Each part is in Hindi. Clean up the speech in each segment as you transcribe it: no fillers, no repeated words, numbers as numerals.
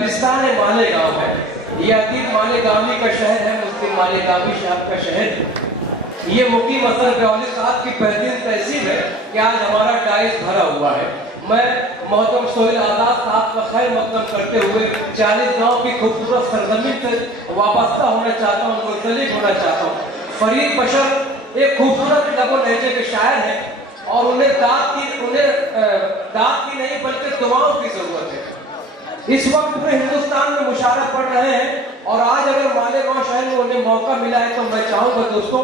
कब्रिस्तान मालेगांव है। ये अतीत मालेगांवी का शहर है, मुस्लिम मालेगांवी साहब का शहर है। ये मुकीम असल ब्रौली साहब की बेहतरीन तहसील है कि आज हमारा डाइस भरा हुआ है। मैं मोहतरम सोहेल आजाद साहब का खैर मकदम करते हुए 40 गांव की खूबसूरत सरजमीन से वाबस्ता होना चाहता हूँ, मुंसलिक होना चाहता हूँ। फरीद बशर एक खूबसूरत लबो लहजे के शायर हैं और उन्हें दाद की नहीं बल्कि दुआओं की जरूरत है। इस वक्त पूरे हिंदुस्तान में मुशारा पड़ रहे हैं और आज अगर मालेगांव शहर में उन्हें मौका मिला है तो मैं चाहूंगा दोस्तों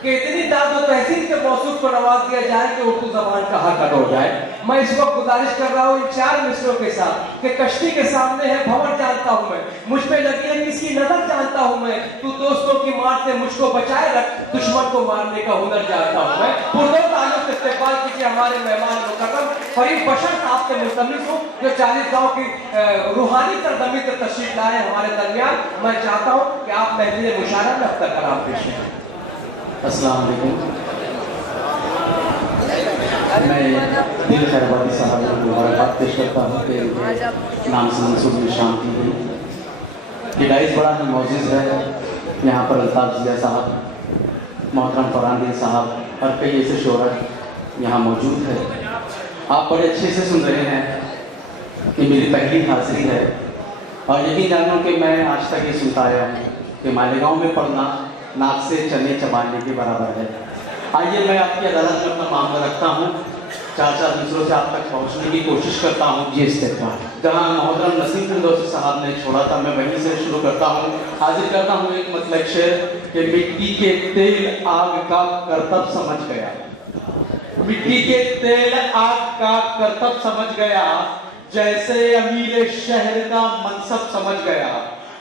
कि इतनी दाद और तहसील के मौसूफ को नवाज दिया जाए कि उर्दू जबान का हक अदा हो जाए। मैं इस वक्त गुजारिश कर रहा हूँ इन 4 मिसरों के साथ कि कश्ती के सामने है भंवर जानता हूँ मैं, मुझ पे लगी है किसकी नजर जानता हूँ मैं, तू दोस्तों की मार से मुझको बचाए रख, दुश्मन को मारने का हुनर जानता हूँ मैं। पुरजोर ताल्लुक से इस्तेमाल कीजिए हमारे मेहमान मुकर्रम फरीद बशर साहब से मुंसलिक हूँ जो 40 गाँव की रूहानी सरजमीन से तशरीफ लाए हमारे दरमियान। मैं चाहता हूँ कि आप महफिल मुशारा में अब तक कलाम पेश करें। अस्सलाम वालेकुम। मैं दिल खैरवादी साहब को मुबारकबाद पेश करता हूँ कि नाम से मंसूब में शांति हुई। ये डाइस बड़ा ही मौजूद है। यहाँ पर अल्ताफ़ ज़िया साहब, मोहतरम फरहान साहब और कई ऐसे शोरा यहाँ मौजूद है। आप बड़े अच्छे से सुन रहे हैं। ये मेरी पहली हाजिरी है और यही जानूँ कि मैं आज तक ये सुनता आया हूँ कि मालेगांव में पढ़ना नाक से चने चबाने के बराबर है। आइए मैं आपकी अदालत में अपना मामला रखता हूँ। 4 दूसरों से आप तक पहुँचने की कोशिश करता हूँ। जी इस्तेमाल जहाँ मोहतरम नसीम फिरदौसी साहब ने छोड़ा था मैं वहीं से शुरू करता हूँ। हाजिर करता हूँ एक मतलब शेर कि मिट्टी के तेल आग का करतब समझ गया, मिट्टी के तेल आग का करतब समझ गया, जैसे अमीर शहर का मनसब समझ गया।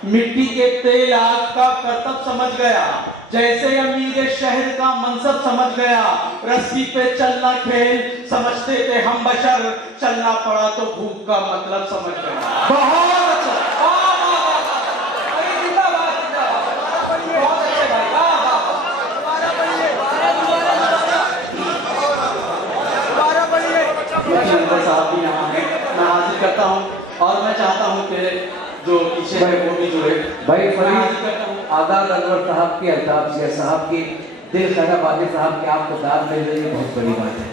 मिट्टी के तेल आग का करतब समझ गया, जैसे अमीर शहर का मनसब समझ गया। रस्सी पे चलना खेल समझते थे हम बशर, चलना पड़ा तो भूख का मतलब समझ गया। बहुत अच्छा, साहब भी यहाँ है। मैं हाजिर करता हूँ और मैं चाहता हूँ कि जो पीछे है वो भी जुड़े। भाई फरीद आजाद अनवर साहब की, अल्ताफ ज़िया साहब की, दिल खैराबादी साहब की आपको दाद मिल रही है, बहुत बड़ी बात है।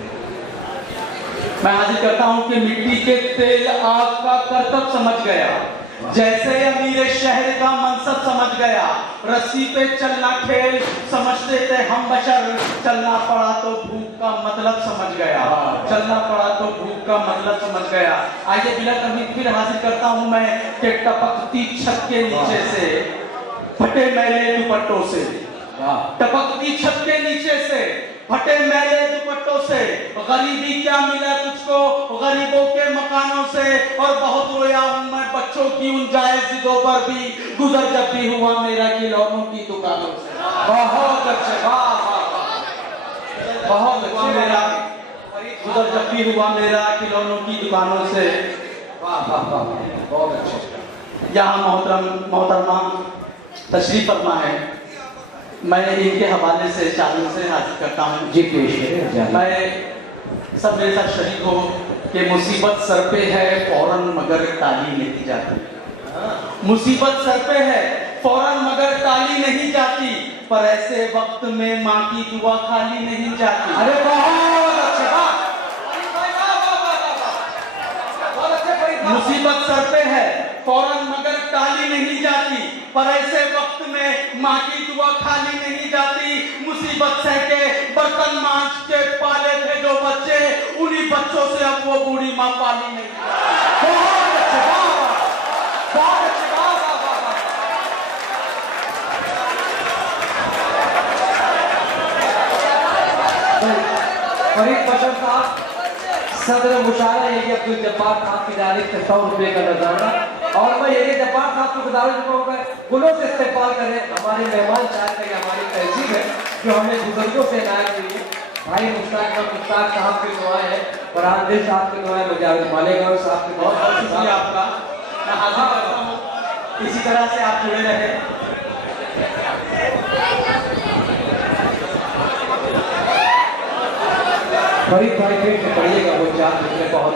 मैं हाजिर करता हूँ कि मिट्टी के तेल आग का करतब समझ गया, जैसे अमीर शहर का मनसब समझ गया। रस्सी पे चलना खेल समझते थे हम बशर, चलना पड़ा तो भूख का मतलब समझ गया, चलना पड़ा तो भूख का मतलब समझ गया। आइए बिला तमीज़ फिर हाजिर करता हूँ मैं कि टपकती छत के नीचे से, फटे मैले दुपट्टों से, टपकती छत के नीचे से, फटे मैले दुपट्टों से, गरीबी क्या मिला तुझको गरीबों के मकानों से। और बहुत रोया हूं मैं बच्चों की उन जायज जिदों पर भी, गुजर जब भी हुआ मेरा खिलौनों की दुकानों से। बहुत अच्छे, बहुत अच्छे मेरा गुजर जब भी हुआ मेरा खिलौनों की दुकानों से। वाह वाह वाह, बहुत अच्छे। यहाँ मोहतरमा तशरीफ फरमा है। मैं इनके हवाले से चालू से हाजिर करता हूँ। जी पेश है। मैं सब मेरे साथ शरीक हो कि मुसीबत सर पे है फौरन मगर टाली नहीं जाती। मुसीबत सर पे है फौरन मगर टाली नहीं जाती, पर ऐसे वक्त में माँ की दुआ खाली नहीं जाती। अरे बहुत अच्छे, मुसीबत सर पे है फौरन मगर टाली नहीं जाती, पर ऐसे वक्त में माँ की दुआ खाली नहीं जाती। मुसीबत सह के बर्तन मांझ के पाले थे जो बच्चे, उन्हीं बच्चों से अब वो बूढ़ी माँ पाली नहीं जाती। बहुत अच्छे, बहुत अच्छे। फरीद बशर साहब, सदर मुशारा एरिया अब्दुल जब्बार साहब की जानिब से 100 रुपये का नजराना, और मैं एरिया जब्बार साहब को गुजारिश करूँगा गुलों से इस्तेमाल करें। हमारे मेहमान चाहते हैं, हमारी तहजीब है जो हमें बुजुर्गों से इनायत हुई है। भाई मुश्ताक साहब की दुआएं हैं, फरहान दिल साहब की दुआएं, मुजाहिद मालेगांव साहब की बहुत बहुत शुक्रिया आपका। मैं हाजिर करता हूँ, इसी तरह से आप जुड़े रहे। फरीद भाई फिर से पढ़िएगा वो 4 दूसरे बहुत।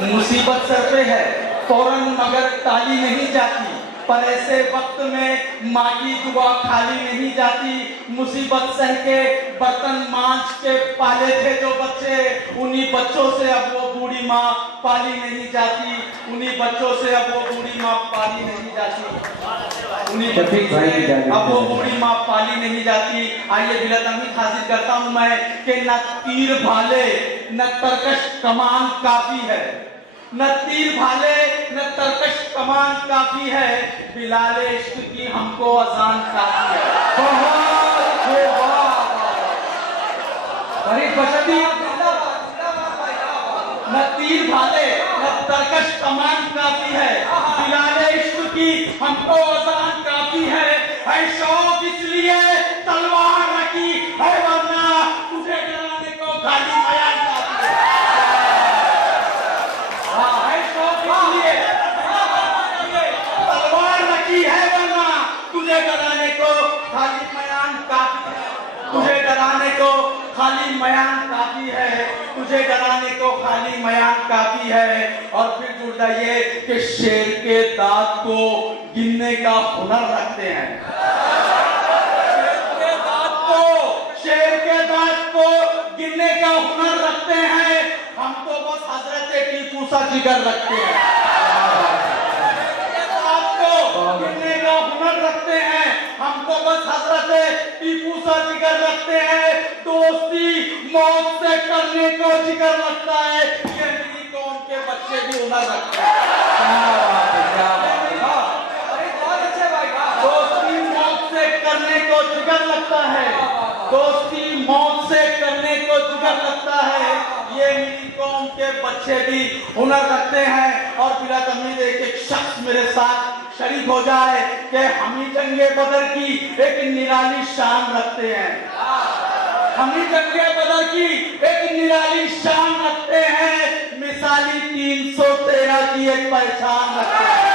मुसीबत सर पे है फौरन मगर टाली नहीं जाती, पर ऐसे वक्त में माँ की दुआ खाली नहीं जाती। मुसीबत सह के बर्तन मांज के पाले थे जो बच्चे, उन्हीं बच्चों से अब वो बूढ़ी माँ पाली नहीं जाती, उन्हीं बच्चों से अब वो बूढ़ी माँ पाली नहीं जाती, उन्हीं बच्चों से अब वो बूढ़ी माँ पाली नहीं जाती। आइए बिला तमीज़ हासिल करता हूँ मैं कि न तीर भाले न तरकश कमान काफी है, न तीर भाले न तरकश कमान काफी है, बिलाले इश्क की हमको अजान काफी है। न तीर भाले न तरकश कमान काफी है, बिलाले इश्क की हमको अजान काफी है। शौक इसलिए तलवार रखी है, वरना तुझे डराने को खाली बयान काफी है। तलवार रखी है, वरना तुझे डराने को खाली बयान काफी है, तुझे डराने को खाली बयान काफी है, तुझे डराने को खाली बयान काफी है। और फिर जुड़ जाइए कि शेर के दांत को गिनने का हुनर रखते हैं, शेर के दांत को गिनने का हुनर रखते हैं, हम तो बस हजरत टीपू सा जिगर रखते हैं। आपको गिनने का हुनर रखते हैं, हम तो बस हजरत टीपू सा जिगर रखते हैं। दोस्ती मौत से करने को जिगर रखता है, ये मेरी कौम के बच्चे भी हुनर रखते हैं। दोस्ती मौत से करने को जिगर लगता है, दोस्ती मौत से करने को जिगर लगता है, ये मेरी कौम के बच्चे भी हुनर रखते हैं। और बिला तमीज़ एक शख्स मेरे साथ शरीक हो जाए कि हम ही जंगे बदर की एक निराली शान रखते हैं, हम ही जंगे बदर की एक निराली शान रखते हैं, मिसाली 313 की एक पहचान रखते हैं,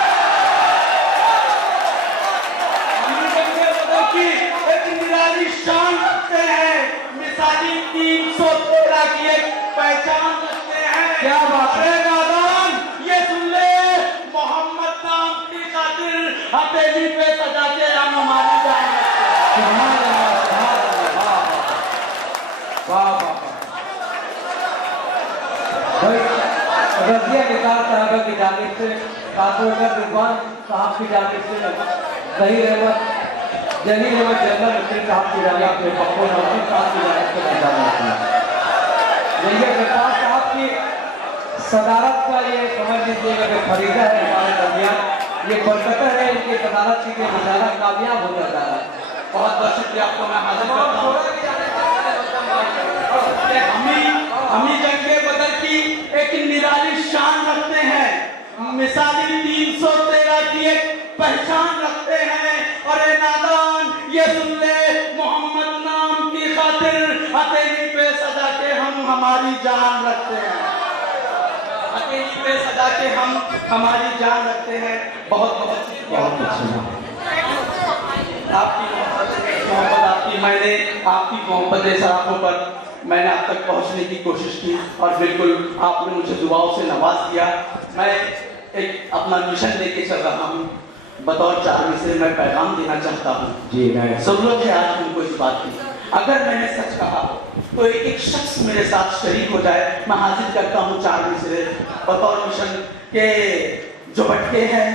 हम ही जंगे बदर की एक निराली शान रखते हैं, मिसाली 313 की एक पहचान रखते हैं। क्या बात है नादान, ये सुन ले, मोहम्मद नाम की खातिर हथेली पे सजा के हम हमारी जान रखते हैं। रज़िया निकाल साहब की जानिब से, कातोगर रिजवान साहब की जानिब से, ज़हीर अहमद जलील अहमद जनरल मुफ्ती साहब की जानिब से, पप्पू नवाज़ साहब की जानिब से गफ्फार साहब की सदारत का ये समझ लीजिएगा कि फरीदा है हमारे दरमियान, ये बरकत है इनकी सदारत की नजारा कामयाब हो जाता है। बहुत बहुत शुक्रिया आपको मैं हाजिर करता हूँ। हम ही जंगे बदर की एक निराली शान रखते हैं, मिसाली 313 की एक पहचान रखते हैं। और नादान ये सुन ले, मोहम्मद नाम की खातिर हथेली पे सजा के हम हमारी जान रखते हैं, हथेली पे सजा के हम हमारी जान रखते हैं। बहुत बहुत आपकी मोहब्बत, आपकी मैंने आपकी मोहब्बत सराफों पर मैंने आप तक पहुंचने की कोशिश की और बिल्कुल आपने मुझे दुआओं से नवाज दिया। मैं एक अपना मिशन लेके चल रहा हूँ, बतौर 4 मिसरे मैं पैगाम देना चाहता हूँ जी। मैं सब लोग आज हमको इस बात की, अगर मैंने सच कहा तो एक शख्स मेरे साथ शरीक हो जाए। मैं हाजिर करता हूँ 4 मिसरे बतौर मिशन के, जो भटके हैं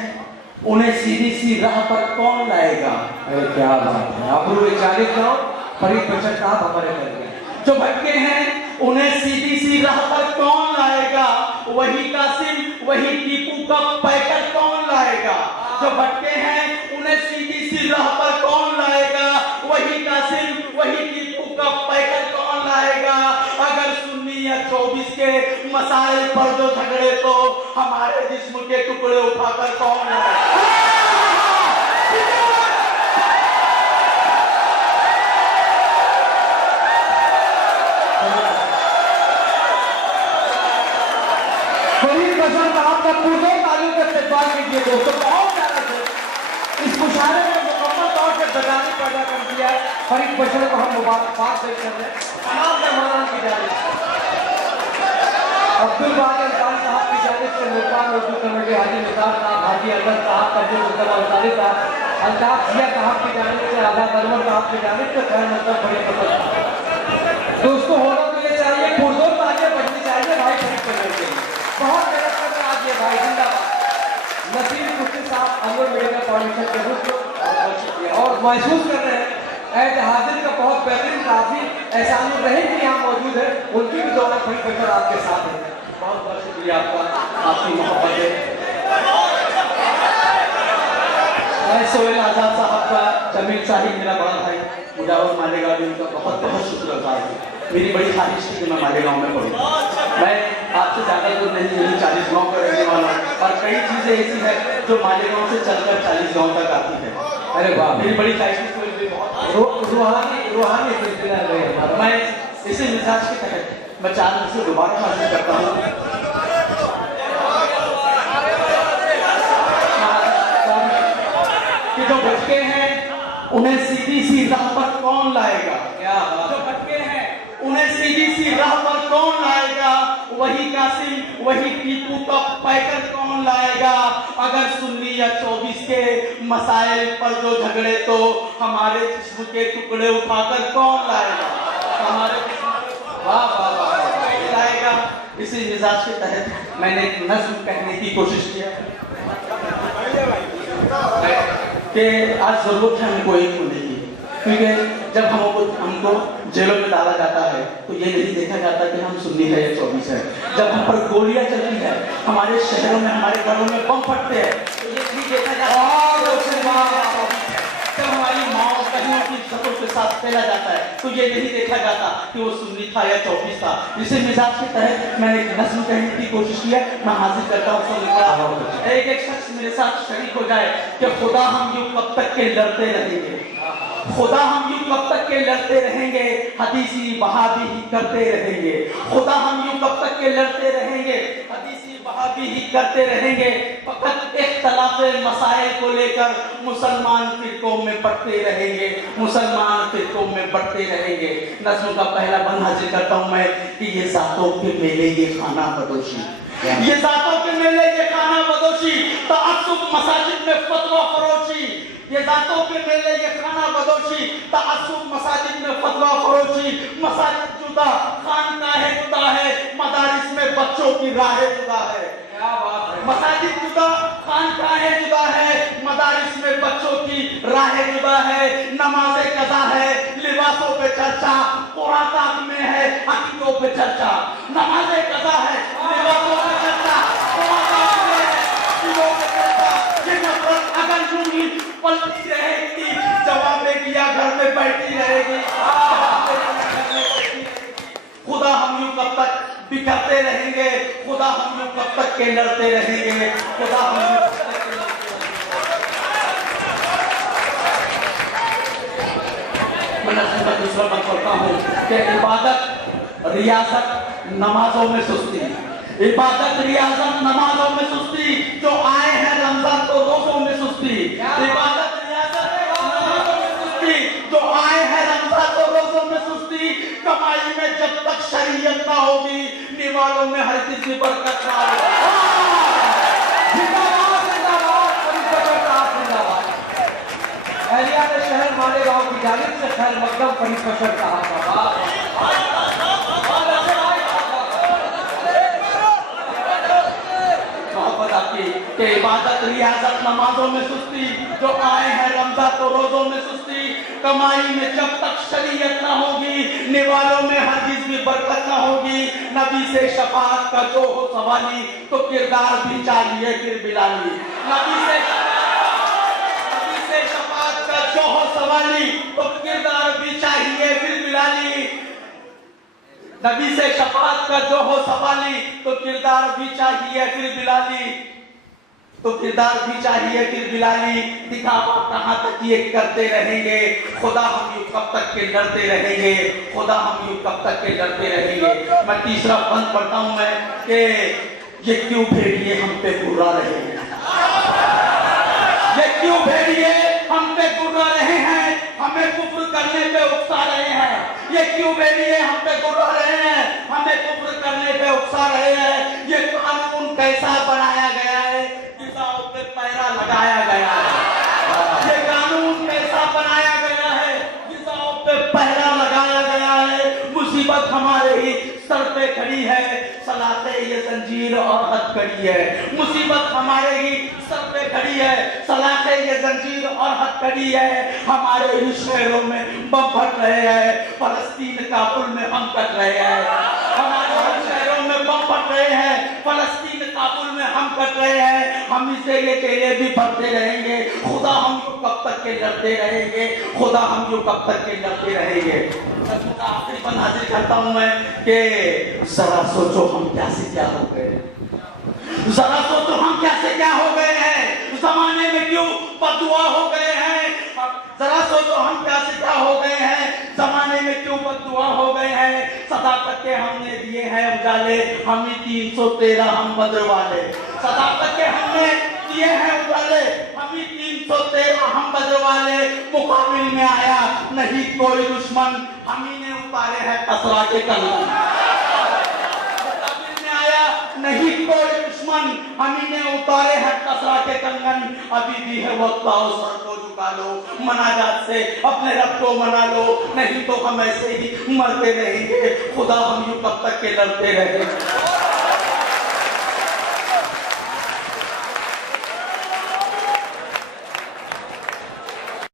उन्हें सीधी सी राह पर कौन लाएगा। अरे क्या बात है, आप लोग 40 जाओ, फरीद बचन साहब हमारे कर गए। जो भटके हैं उन्हें सीधी सी राह पर कौन लाएगा, वही कासिम वही टीपू का पैकर कौन लाएगा। जो भटके हैं उन्हें सीधी सी राह पर कौन लाएगा, वही कासिम वही टीपू का पैकर कौन लाएगा। अगर सुन्नी या 24 के मसाइल पर जो झगड़े तो हमारे जिस्म के टुकड़े उठाकर कौन लाएगा। आपका पूरे तालीम का इस्तेमाल कीजिए दोस्तों, बहुत ज्यादा से इस मुशायरे में मुकम्मल तौर पर बेदारी पैदा कर दिया है। फरीद बशर को हम मुबारकबाद पेश कर रहे हैं तमाम मेहमानों की जानिब से। अब्दुल बारी साहब की जानिब से मुल्तान उर्दू कमेटी हाजिर हाजी अल्ताफ साहब का जो मतलब अंसारी था, अल्ताफ जिया साहब की जानिब से, आजाद अनवर साहब की जानिब से खैर मतलब बड़ी पसंद था। तो उसको होना तो ये चाहिए, पुरजोर तालियां बजनी चाहिए भाई फरीद करने के लिए। बहुत मेहनत कर रहे हैं आज ये भाई, जिंदाबाद। नसीर कुर्सी साहब अनवर मीडिया फाउंडेशन के रूप में बहुत शुक्रिया। और महसूस कर रहे हैं ऐड हाजिर का बहुत बेहतरीन काफी एहसान रहीम भी यहाँ मौजूद है, उनकी भी दौलत फरीद करकर आपके साथ है। बहुत बहुत शुक्रिया आपका, आपकी मोहब्बत है। मैं सोहेल आजाद साहब का, जमील साहिब मेरा बड़ा भाई, मुजावर मालेगांव भी उनका बहुत बहुत शुक्रगुजार हूँ। मेरी बड़ी ख्वाहिश थी कि मैं मालेगांव में पढ़ूँ। मैं आपसे ज़्यादा दूर नहीं, यही 40 गाँव का रहने वाला हूँ और कई चीज़ें ऐसी हैं जो मालेगांव से चलकर 40 गाँव तक आती है। अरे वाह, मेरी बड़ी ख्वाहिश थी कि रूहानी सिलसिला रहे। मैं इसी मिजाज के तहत मैं 4 दिन से दोबारा हाजिर करता हूँ कि जो भटके हैं उन्हें सीधी सी राह पर कौन लाएगा। क्या बात। जो भटके हैं उन्हें सीधी सी राह पर कौन लाएगा, वही कासिम वही टीपू का पैकर कौन लाएगा। अगर सुन्नी या 24 के मसाइल पर जो झगड़े तो हमारे जिस्म के टुकड़े उठाकर कौन लाएगा, हमारे वाह वाह वाह लाएगा। इसी मिजाज के तहत मैंने एक नज्म कहने की कोशिश की है कि आज जरूरत है हमको एक होने की, क्योंकि जब हमको जेलों में डाला जाता है तो ये नहीं देखा जाता कि हम सुन्नी है या 24 है। जब हम पर गोलियां चलती है, हमारे शहरों में हमारे घरों में बम फटते हैं तो ये नहीं देखा जाता। जब हमारी माँ बहनों की इज्जतों के साथ खेला जाता है तो ये नहीं देखा जाता कि वो सुन्नी था या 24 था। इसी मिजाज के तहत मैंने एक नज्म कहने की कोशिश की है, मैं हाजिर करता हूँ। एक शख्स मेरे साथ शरीक हो जाए कि खुदा हम यूं कब तक के लड़ते रहेंगे, खुदा हम यूं कब तक के लड़ते रहेंगे, हदीसी वहाबी ही करते रहेंगे। खुदा हम यूं कब तक के लड़ते रहेंगे, हदीसी वहाबी ही करते रहेंगे। फकत इख्तिलाफ़े मसाइल को लेकर मुसलमान फिरकों में बढ़ते रहेंगे, मुसलमान फिरकों में बढ़ते रहेंगे। नज़्म का पहला बंद हाजिर करता हूँ मैं कि ये जातों के मेले ये खाना बदोशी, ये जातों के मेले ये खाना बदोशी, तअस्सुब मसाजिद में फतवा फरोशी। ये जातों के मेले ये खाना बदोशी, तअस्सुब मसाजिद में फतवा फरोशी। मसाजिद जुदा, खानकाहें जुदा है, मदारिस में बच्चों की राहें जुदा है। क्या बात है। मसाजिद जुदा, खानकाहें जुदा है, मदारिस में बच्चों की राहें जुदा है। नमाज़े कज़ा है, लिबासों पे चर्चा, कुरान में है अकीदों पे चर्चा। नमाज़े कज़ा है, लिबासों पे चर्चा, कुरान में है अकीदों पे चर्चा। ये नफरत अगर यूं ही पलती रहेगी, जवाब दिया घर में बैठी रहेगी। खुदा हम यूं कब तक बिखरते रहेंगे, खुदा हम यूं कब तक के लड़ते रहेंगे, खुदा हम यूं कब तक के लड़ते रहेंगे। मैं नस्ल का दूसरा बात करता हूँ कि इबादत रियासत नमाजों में सुस्ती, इबादत रियासत नमाजों में सुस्ती। जो आए हैं रमजान तो रोजों में सुस्ती, इबादत रियासत नमाजों में सुस्ती। जो आए हैं रमजान तो रोजों में सुस्ती। कमाई में जब तक शरीयत ना होगी, निवालों में हर किसी बरकत ना होगी। जिंदाबाद जिंदाबाद फरीद करकर साहब जिंदाबाद। एहलियान शहर मालेगांव की जानिब से खैर मकदम फरीद करकर साहब का कि इबादत रियासत नमाजों में सुस्ती। जो आए हैं रमजान तो रोजों में सुस्ती। कमाई में जब तक शरीयत ना होगी, निवालों में हरगिज़ भी बरकत ना होगी। नबी से शफाअत का जो हो सवाली, तो किरदार भी चाहिए फिर बिलाली। नबी से शफाअत का जो हो सवाली, तो किरदार भी चाहिए फिर बिलाली। नबी से शफाअत का जो हो सवाली, तो किरदार भी चाहिए फिर बिलाली, तो किरदार भी चाहिए फिर बिलाली। दिखावा कहाँ तक ये करते रहेंगे, खुदा हम यूं कब तक के लड़ते रहेंगे, खुदा हम यूं कब तक के लड़ते रहेंगे। मैं तीसरा बंद पढ़ता हूँ मैं कि ये क्यों भेड़िए हम पे गुर्रा रहे हैं, ये क्यों भेड़िए हम पे गुर्रा रहे हैं, हमें कुफ्र करने पे उकसा रहे हैं। ये क्यों भेड़िए हम पे गुर्रा रहे हैं, हमें कुफ्र करने पे उकसा रहे हैं। ये कानून कैसा बनाया गया है, हमारे ही सर पे खड़ी है, सलाते ये जंजीर और हथकड़ी है। मुसीबत हमारे ही सर पे खड़ी है, सलाते ये जंजीर और हथकड़ी है। हमारे ही शहरों में बम फट रहे हैं, फलस्तीन काबुल में हम कट रहे हैं। हमारे ही शहरों में बम फट रहे हैं, फलस्तीन काबुल में हम कट रहे हैं। हम इसे ये भी बढ़ते रहेंगे। खुदा हम यूं कब तक के लड़ते रहेंगे, खुदा हम यूं कब तक के लड़ते रहेंगे। आखिरी पर हाजिर करता हूं मैं कि जरा सोचो हम क्या से क्या हो गए, जरा सोचो हम क्या से क्या हो गए हैं, जमाने में क्यों बददुआ हो गए हैं। जरा सोचो हम क्या से क्या हो गए हैं, जमाने में क्यों बददुआ हो गए हैं। सदाकत के हमने दिए हैं उजाले, हम ही 313 हम बद्र वाले। सदाकत के हमने दिए हैं उजाले, हम ही 313 हम बद्र वाले। मुकाबिल में आया नहीं कोई दुश्मन, हम ही ने उतारे हैं कसरा के कंगन। मुकाबिल में आया नहीं कोई दुश्मन, हम ही ने उतारे हैं कसरा के कंगन। अभी भी है वक्त, आओ सर को झुका लो, मनाजात से अपने रब को मना लो, नहीं तो हम ऐसे ही मरते रहेंगे। खुदा हम यूं कब तक के लड़ते रहेंगे।